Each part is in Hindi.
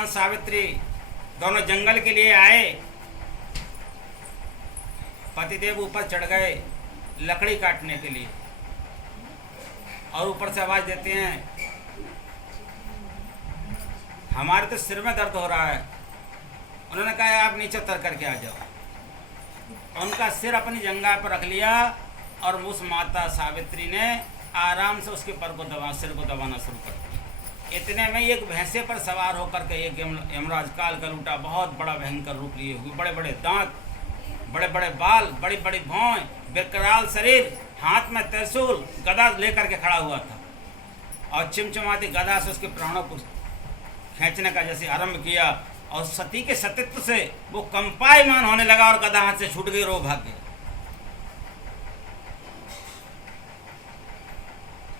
सत्यवान सावित्री दोनों जंगल के लिए आए। पतिदेव ऊपर चढ़ गए लकड़ी काटने के लिए, और ऊपर से आवाज़ देते हैं, हमारे तो सिर में दर्द हो रहा है। उन्होंने कहा आप नीचे उतर करके आ जाओ। उनका सिर अपनी जंघा पर रख लिया और उस माता सावित्री ने आराम से उसके सिर को दबाना शुरू कर दिया। इतने में एक भैंसे पर सवार होकर के एक यमराज काल का लूटा, बहुत बड़ा भयंकर रूप लिए हुए, बड़े बड़े दांत, बड़े बड़े बाल, बड़ी बड़ी भौं, विकराल शरीर, हाथ में त्रिशूल गदा लेकर के खड़ा हुआ था और चिमचमाती गदा से उसके प्राणों को खींचने का जैसे आरंभ किया, और सती के सतीत्व से वो कंपायमान होने लगा और गदा हाथ से छूट गई और वो भाग गया।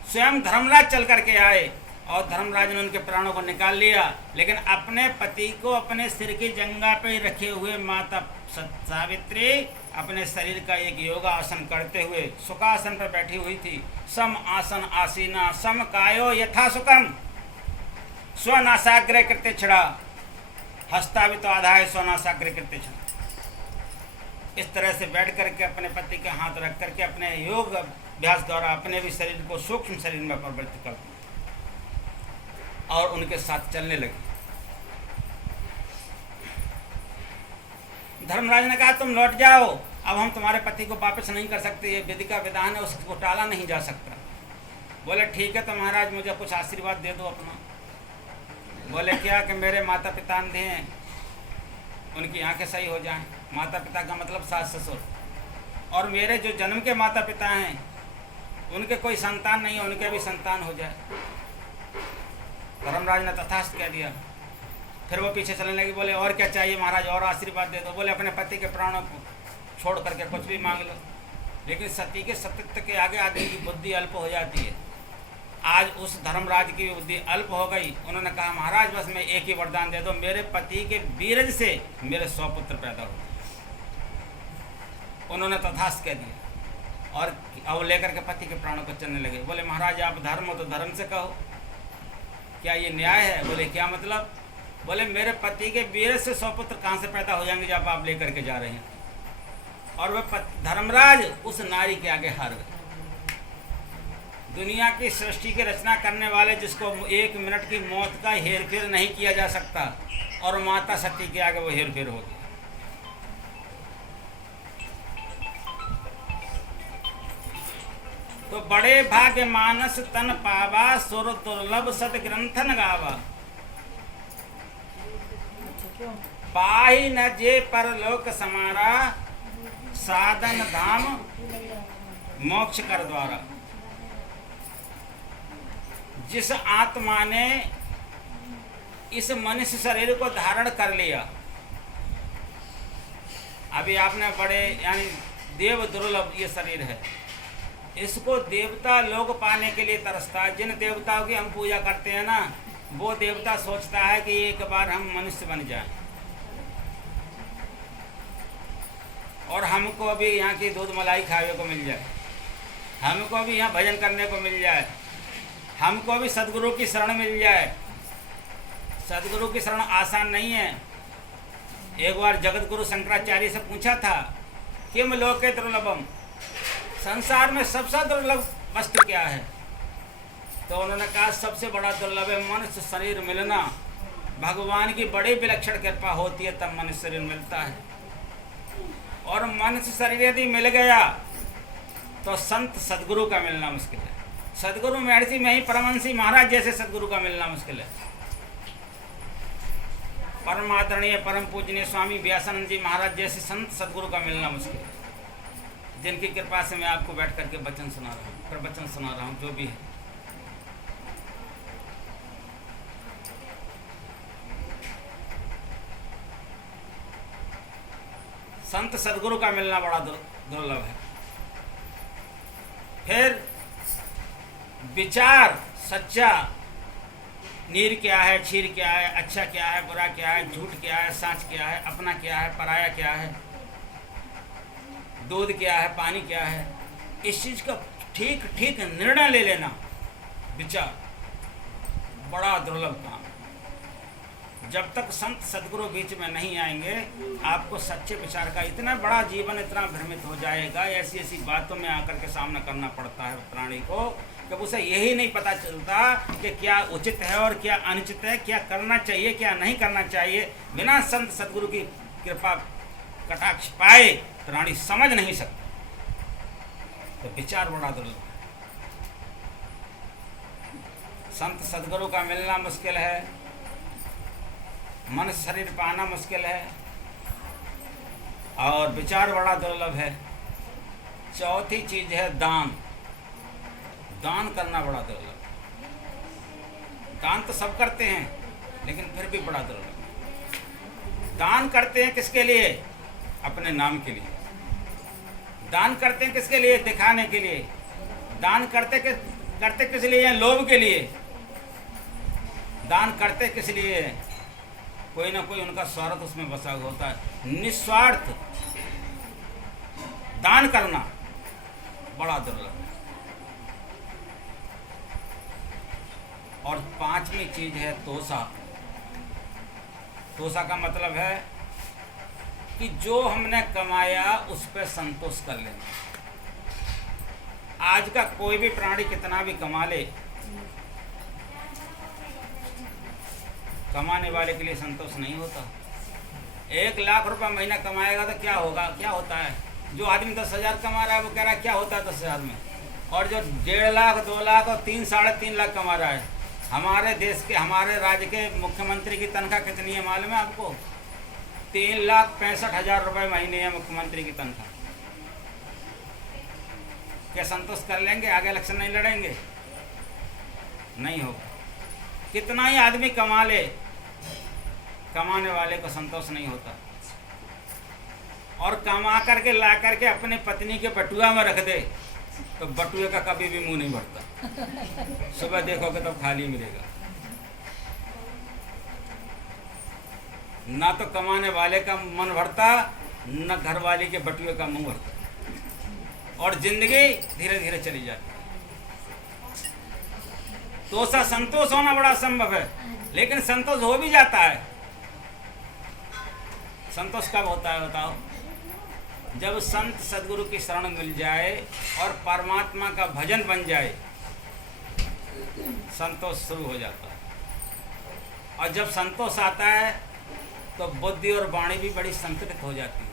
स्वयं धर्मराज चल करके आए और धर्मराज ने उनके प्राणों को निकाल लिया, लेकिन अपने पति को अपने सिर की जंघा पे रखे हुए माता सावित्री अपने शरीर का एक योगा आसन करते हुए सुखासन पर बैठी हुई थी। सम आसन आसीना सम कायो यथा सुखम स्वनासाग्रह कृत्य छड़ा हस्तावित आधाय स्वनासाग्रह कृत्य छड़ा। इस तरह से बैठ करके अपने पति के हाथ रख करके अपने योग अभ्यास द्वारा अपने भी शरीर को सूक्ष्म शरीर में परिवर्तित कर और उनके साथ चलने लगी। धर्मराज ने कहा तुम लौट जाओ, अब हम तुम्हारे पति को वापस नहीं कर सकते, ये विधि का विधान है, उसको टाला नहीं जा सकता। बोले ठीक है तो महाराज मुझे कुछ आशीर्वाद दे दो अपना। बोले क्या कि मेरे माता पिता अंधे हैं, उनकी आंखें सही हो जाएं। माता पिता का मतलब सास ससुर, और मेरे जो जन्म के माता पिता हैं उनके कोई संतान नहीं है, उनके भी संतान हो जाए। धर्मराज ने तथास्तु कह दिया। फिर वो पीछे चलने लगी। बोले और क्या चाहिए महाराज, और आशीर्वाद दे दो। बोले अपने पति के प्राणों को छोड़ करके कुछ भी मांग लो। लेकिन सती के सत्यत्व के आगे आदमी की बुद्धि अल्प हो जाती है। आज उस धर्मराज की बुद्धि अल्प हो गई। उन्होंने कहा महाराज बस मैं एक ही वरदान दे दो, मेरे पति के बीरज से मेरे 100 पुत्र पैदा हो। उन्होंने तथास्तु कह दिया और अब लेकर के पति के प्राणों को चलने लगे। बोले महाराज आप धर्म हो तो धर्म से कहो, क्या ये न्याय है? बोले क्या मतलब? बोले मेरे पति के बीरज से 100 पुत्र कहाँ से पैदा हो जाएंगे जब आप लेकर के जा रहे हैं। और वह धर्मराज उस नारी के आगे हार गए। दुनिया की सृष्टि की रचना करने वाले जिसको 1 मिनट की मौत का हेर फेर नहीं किया जा सकता, और माता सती के आगे वो हेर फेर हो गया। तो बड़े भाग्य मानस तन पावा, सुर दुर्लभ सत ग्रंथन गावा। पाही न जे परलोक समारा, साधन धाम मोक्ष कर द्वारा। जिस आत्मा ने इस मनुष्य शरीर को धारण कर लिया, अभी आपने बड़े यानी देव दुर्लभ ये शरीर है, इसको देवता लोग पाने के लिए तरसता है। जिन देवताओं की हम पूजा करते हैं ना, वो देवता सोचता है कि एक बार हम मनुष्य बन जाएं और हमको भी यहाँ की दूध मलाई खाने को मिल जाए, हमको भी यहाँ भजन करने को मिल जाए, हमको भी सदगुरु की शरण मिल जाए। सदगुरु की शरण आसान नहीं है। एक बार जगत गुरु शंकराचार्य से पूछा था किम लोके दुर्लभम, संसार में सबसे दुर्लभ वस्तु क्या है? तो उन्होंने कहा सबसे बड़ा दुर्लभ है मनुष्य शरीर मिलना। भगवान की बड़ी विलक्षण कृपा होती है तब मनुष्य शरीर मिलता है। और मनुष्य शरीर यदि मिल गया तो संत सदगुरु का मिलना मुश्किल है। सदगुरु महर्षि में ही परमहंसी महाराज जैसे सदगुरु का मिलना मुश्किल है। परम आदरणीय परम पूजनीय स्वामी व्यासानंद जी महाराज जैसे संत सदगुरु का मिलना मुश्किल है, जिनकी कृपा से मैं आपको बैठ करके वचन सुना रहा हूँ, प्रवचन सुना रहा हूँ, जो भी है। संत सदगुरु का मिलना बड़ा दुर्लभ है। फिर विचार सच्चा, नीर क्या है, क्षीर क्या है, अच्छा क्या है, बुरा क्या है, झूठ क्या है, सच क्या है, अपना क्या है, पराया क्या है, दूध क्या है, पानी क्या है, इस चीज़ का ठीक ठीक निर्णय ले लेना, विचार बड़ा दुर्लभ काम। जब तक संत सदगुरु बीच में नहीं आएंगे आपको सच्चे विचार का इतना बड़ा जीवन इतना भ्रमित हो जाएगा, ऐसी ऐसी बातों में आकर के सामना करना पड़ता है प्राणी को कि उसे यही नहीं पता चलता कि क्या उचित है और क्या अनुचित है, क्या करना चाहिए क्या नहीं करना चाहिए। बिना संत सदगुरु की कृपा कटाक्ष पाए प्राणी समझ नहीं सकता। तो विचार बड़ा दुर्लभ है। संत सदगुरु का मिलना मुश्किल है, मन शरीर पाना मुश्किल है और विचार बड़ा दुर्लभ है। चौथी चीज है दान। दान करना बड़ा दुर्लभ। दान तो सब करते हैं लेकिन फिर भी बड़ा दुर्लभ। दान करते हैं किसके लिए? अपने नाम के लिए। दान करते हैं किसके लिए? दिखाने के लिए। दान करते किस लिए? लोभ के लिए। दान करते किस लिए? कोई ना कोई उनका स्वार्थ उसमें बसा हुआ होता है। निस्वार्थ दान करना बड़ा दुर्लभ। और पांचवी चीज है तोषा। तोषा का मतलब है कि जो हमने कमाया उस पर संतोष कर लेना। आज का कोई भी प्राणी कितना भी कमा ले, कमाने वाले के लिए संतोष नहीं होता। 1 लाख रुपया महीना कमाएगा तो क्या होगा? क्या होता है? जो आदमी 10,000 कमा रहा है वो कह रहा है क्या होता है 10,000 में, और जो 1.5 लाख 2 लाख और 3 साढ़े 3 लाख कमा रहा है। हमारे देश के हमारे राज्य के मुख्यमंत्री की तनख्वाह कितनी है मालूम है आपको? 3,65,000 रुपये महीने है मुख्यमंत्री की तनख्वाह। क्या संतोष कर लेंगे? आगे इलेक्शन नहीं लड़ेंगे? नहीं होगा। कितना ही आदमी कमा ले, कमाने वाले को संतोष नहीं होता। और कमा करके ला करके अपने पत्नी के बटुआ में रख दे तो बटुए का कभी भी मुंह नहीं भरता। सुबह देखोगे तो खाली मिलेगा। ना तो कमाने वाले का मन भरता, न घर वाले के बटुए का मुंह भरता, और जिंदगी धीरे धीरे चली जाती। तो सा संतोष होना बड़ा संभव है, लेकिन संतोष हो भी जाता है। संतोष कब होता है बताओ? जब संत सदगुरु की शरण मिल जाए और परमात्मा का भजन बन जाए, संतोष शुरू हो जाता है। और जब संतोष आता है तो बुद्धि और वाणी भी बड़ी संतुलित हो जाती है।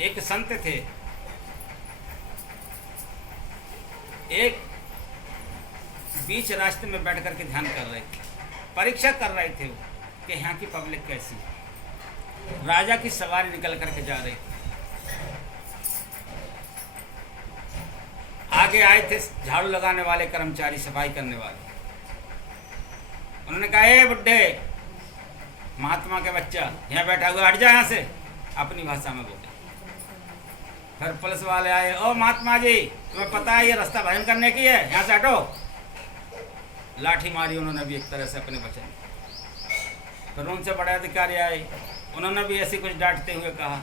एक संत थे, एक बीच रास्ते में बैठ करके ध्यान कर रहे थे, परीक्षा कर रहे थे वो कि यहाँ की पब्लिक कैसी है। राजा की सवारी निकल करके जा रही थी। आगे आए थे झाड़ू लगाने वाले कर्मचारी, सफाई करने वाले। उन्होंने कहा, ए बुड्ढे, महात्मा के बच्चा यहाँ बैठा हुआ, हट जा यहाँ से, अपनी भाषा में बोले। फिर पुलिस वाले आए, ओ महात्मा जी, तुम्हें पता है ये रास्ता भजन करने की है, यहाँ से हटो। लाठी मारी उन्होंने भी एक तरह से अपने बचन। फिर उनसे बड़े अधिकारी आए, उन्होंने भी ऐसे कुछ डांटते हुए कहा।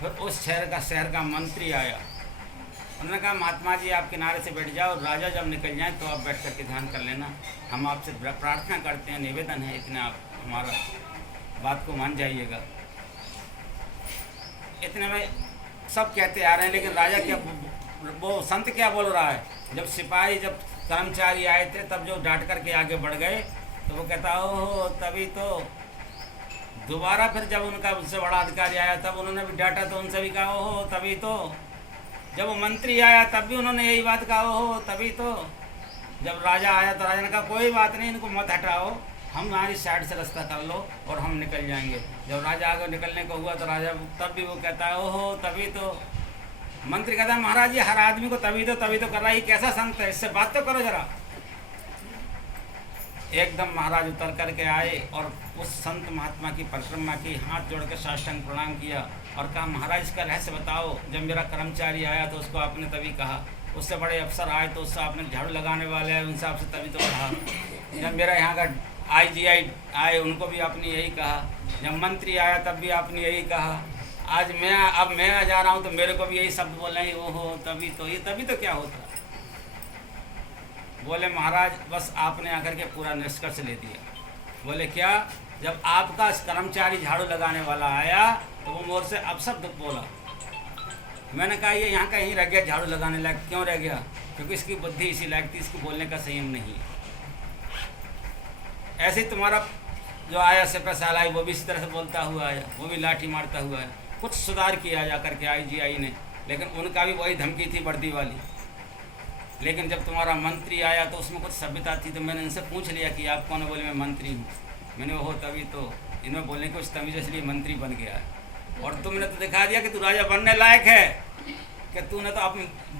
फिर उस शहर का मंत्री आया, उन्होंने कहा, महात्मा जी आप किनारे से बैठ जाओ, राजा जब निकल जाए तो आप बैठ करके ध्यान कर लेना। हम आपसे प्रार्थना करते हैं, निवेदन है, इतना आप हमारा बात को मान जाइएगा। इतने में सब कहते आ रहे हैं, लेकिन राजा क्या, वो संत क्या बोल रहा है? जब सिपाही, जब कर्मचारी आए थे तब जो डांट करके आगे बढ़ गए तो वो कहता, ओहो तभी तो। दोबारा फिर जब उनका उससे बड़ा अधिकारी आया तब उन्होंने भी डांटा तो उनसे भी कहा, ओहो तभी तो। जब वो मंत्री आया तब भी उन्होंने यही बात कहा, ओहो तभी तो। जब राजा आया तो राजा ने कहा, कोई बात नहीं, इनको मत हटाओ, हम हमारी साइड से रास्ता कर लो और हम निकल जाएंगे। जब राजा आगे निकलने को हुआ तो राजा तब भी वो कहता है, ओहो तभी तो। मंत्री कहता है, महाराज ये हर आदमी को तभी तो कर रहा है, कैसा संत है, इससे बात तो करो जरा। एकदम महाराज उतर करके आए और उस संत महात्मा की परिक्रमा की, हाथ जोड़ के साष्टांग प्रणाम किया और कहा, महाराज इसका रहस्य बताओ। जब मेरा कर्मचारी आया तो उसको आपने तभी कहा, उससे बड़े अफसर आए तो उससे आपने झाड़ू लगाने वाले आए उनसे आपसे तभी तो कहा। जब मेरा यहाँ का IGI आए उनको भी आपने यही कहा। जब मंत्री आया तब भी आपने यही कहा। आज अब मैं जा रहा हूँ तो मेरे को भी यही शब्द बोल रहे हैं, ओहो तभी तो। ये तभी तो क्या होता? बोले महाराज बस आपने आकर के पूरा निष्कर्ष ले दिया। बोले क्या? जब आपका कर्मचारी झाड़ू लगाने वाला आया तो वो मोर से अपशब्द बोला। मैंने कहा ये यहाँ कहीं रह गया झाड़ू लगाने लायक। क्यों रह गया? क्योंकि इसकी बुद्धि इसी लायक थी, इसको बोलने का संयम नहीं है। ऐसे ही तुम्हारा जो आया सिपह सालाई, वो भी इसी तरह से बोलता हुआ आया, वो भी लाठी मारता हुआ आया। कुछ सुधार किया जा करके IGI ने, लेकिन उनका भी वही धमकी थी वर्दी वाली। लेकिन जब तुम्हारा मंत्री आया तो उसमें कुछ सभ्यता थी, तो मैंने इनसे पूछ लिया कि आप कौन? बोले मैं मंत्री हूँ। मैंने वो तभी तो इनमें बोलने की कुछ तमीज़, इसलिए मंत्री बन गया है। और तुमने तो दिखा दिया कि तू राजा बनने लायक है, कि तूने तो आप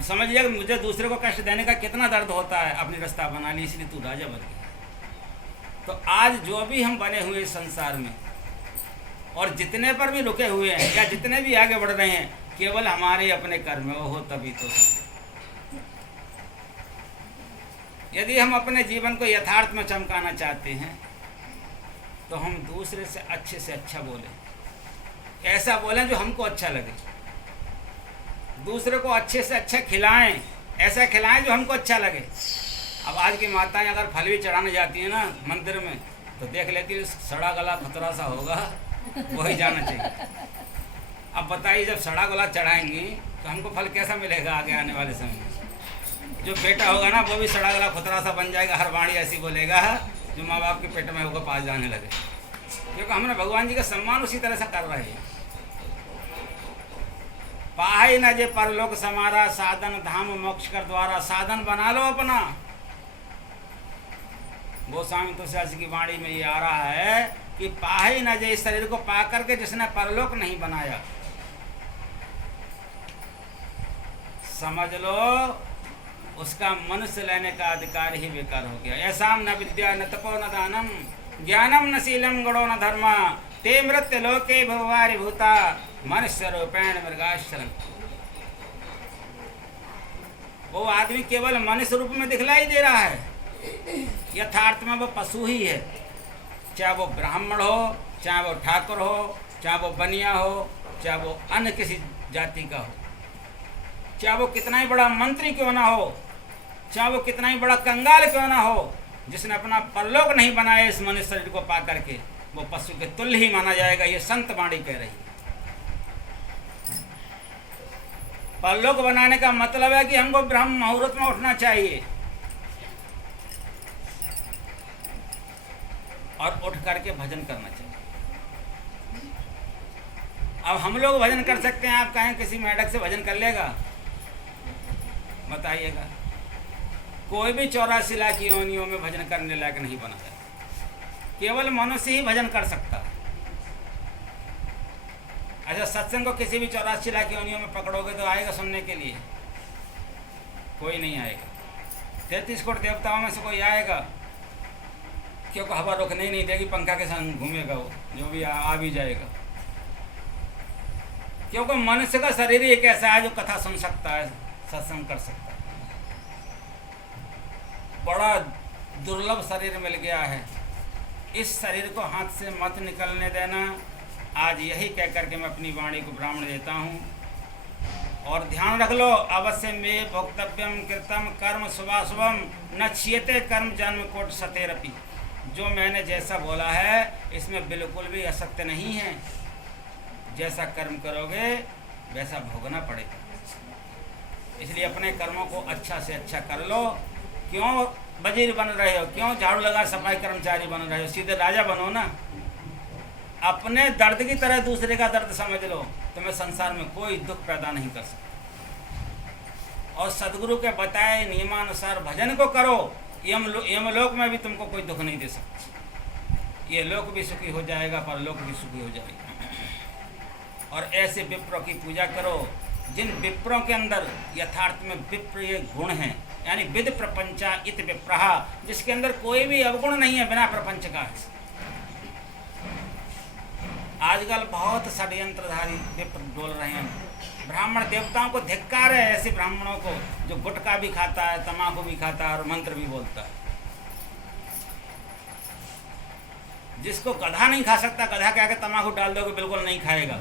समझ लिया कि मुझे दूसरे को कष्ट देने का कितना दर्द होता है, अपनी रास्ता बना ली, इसलिए तू राजा बन गया। तो आज जो भी हम बने हुए इस संसार में, और जितने पर भी रुके हुए हैं या जितने भी आगे बढ़ रहे हैं, केवल हमारे अपने कर्म हो तभी तो समझे। यदि हम अपने जीवन को यथार्थ में चमकाना चाहते हैं तो हम दूसरे से अच्छा बोलें, ऐसा बोलें जो हमको अच्छा लगे। दूसरे को अच्छे से अच्छा खिलाएं, ऐसा खिलाएं जो हमको अच्छा लगे। अब आज की माताएं अगर फल भी चढ़ाने जाती हैं ना मंदिर में, तो देख लेती है सड़ा गला खतरा सा होगा, वही जाना चाहिए। अब बताइए, जब सड़ा गला चढ़ाएंगी तो हमको फल कैसा मिलेगा आगे आने वाले समय में? जो बेटा होगा ना, वो भी सड़ा गला खतरा सा बन जाएगा, हर वाणी ऐसी बोलेगा जो माँ बाप के पेट में होकर पास जाने लगे। क्योंकि हमने भगवान जी का सम्मान उसी तरह से कर रहे हैं। पाही न जे परलोक समारा, साधन धाम मोक्ष कर द्वारा। साधन बना लो अपना। गोस्वामी तुलसीदास की वाणी में ये आ रहा है कि पाही न जे, इस शरीर को पा करके जिसने परलोक नहीं बनाया, समझ लो उसका मनुष्य लेने का अधिकार ही बेकार हो गया। ऐसा न विद्या न तपो न दानम, ज्ञानम न शीलम गुणो न धर्मा, ते मृत्य लोके भवारि भूता, मनुष्य रूपेण मृगाश्रम। वो आदमी केवल मनुष्य रूप में दिखलाई दे रहा है, यथार्थ में वो पशु ही है। चाहे वो ब्राह्मण हो, चाहे वो ठाकुर हो, चाहे वो बनिया हो, चाहे वो अन्य किसी जाति का हो, चाहे वो कितना ही बड़ा मंत्री क्यों ना हो, चाहे वो कितना ही बड़ा कंगाल क्यों ना हो, जिसने अपना परलोक नहीं बनाया इस मनुष्य शरीर को पा करके, वो पशु के तुल्य ही माना जाएगा। ये संत वाणी कह रही है। परलोक बनाने का मतलब है कि हमको ब्रह्म मुहूर्त में उठना चाहिए और उठ करके भजन करना चाहिए। अब हम लोग भजन कर सकते हैं, आप कहें किसी मेढक से भजन कर लेगा? बताइएगा। कोई भी 84 लाख योनियों में भजन करने लायक नहीं बना है। केवल मनुष्य ही भजन कर सकता है। अच्छा, सत्संग को किसी भी 84 लाख योनियों में पकड़ोगे तो आएगा सुनने के लिए? कोई नहीं आएगा। 33 करोड़ देवताओं में से कोई आएगा? क्योंकि हवा रुकने ही नहीं देगी, पंखा के संग घूमेगा वो, जो भी आ भी जाएगा। क्योंकि मनुष्य का शरीर एक ऐसा है जो कथा सुन सकता है, सत्संग कर सकता है। बड़ा दुर्लभ शरीर मिल गया है। इस शरीर को हाथ से मत निकलने देना। आज यही कह करके मैं अपनी वाणी को ब्राह्मण देता हूँ। और ध्यान रख लो, अवश्य में भोक्तव्यम कृतम कर्म शुभाशुभम न क्षीयते कर्म जन्म कोट सतेरपि। जो मैंने जैसा बोला है इसमें बिल्कुल भी असत्य नहीं है। जैसा कर्म करोगे वैसा भोगना पड़ेगा। इसलिए अपने कर्मों को अच्छा से अच्छा कर लो। क्यों वजीर बन रहे हो? क्यों झाड़ू लगा सफाई कर्मचारी बन रहे हो? सीधे राजा बनो ना। अपने दर्द की तरह दूसरे का दर्द समझ लो, तुम्हें संसार में कोई दुख पैदा नहीं कर सकता। और सदगुरु के बताए नियमानुसार भजन को करो, यमलोक में भी तुमको कोई दुख नहीं दे सकता। ये लोक भी सुखी हो जाएगा, परलोक भी सुखी हो जाएगा। और ऐसे विप्रों की पूजा करो जिन विप्रों के अंदर यथार्थ में विप्र ये गुण हैं, यानी विद प्रपंचा इत विप्रहा, जिसके अंदर कोई भी अवगुण नहीं है बिना प्रपंच का। आजकल बहुत षड्यंत्रधारी विप्र डोल रहे हैं। ब्राह्मण देवताओं को धिक्कार है ऐसे ब्राह्मणों को जो गुटखा भी खाता है, तम्बाकू भी खाता है और मंत्र भी बोलता है। जिसको गधा नहीं खा सकता, गधा के आगे तम्बाकू डाल दोगे बिल्कुल नहीं खाएगा,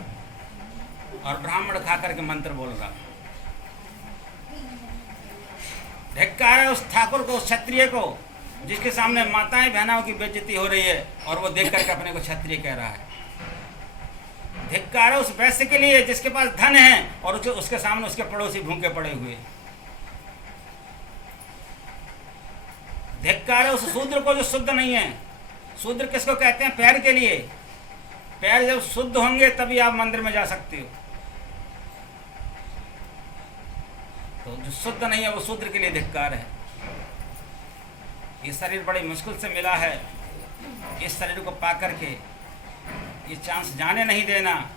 और ब्राह्मण खा करके मंत्र बोल रहा। धिक्कार है उस ठाकुर को, उस क्षत्रिय को जिसके सामने माताएं बहनों की बेइज्जती हो रही है और वो देख करके अपने को क्षत्रिय कह रहा है। धिक्कार है उस वैश्य के लिए जिसके पास धन है और उसके सामने उसके पड़ोसी भूखे पड़े हुए। धिक्कार है उस शूद्र को जो शुद्ध नहीं है। शूद्र किसको कहते हैं? पैर के लिए। पैर जब शुद्ध होंगे तभी आप मंदिर में जा सकते हो। तो जो शुद्ध नहीं है वो शूद्र के लिए धिक्कार है। ये शरीर बड़ी मुश्किल से मिला है। इस शरीर को पा करके ये चांस जाने नहीं देना।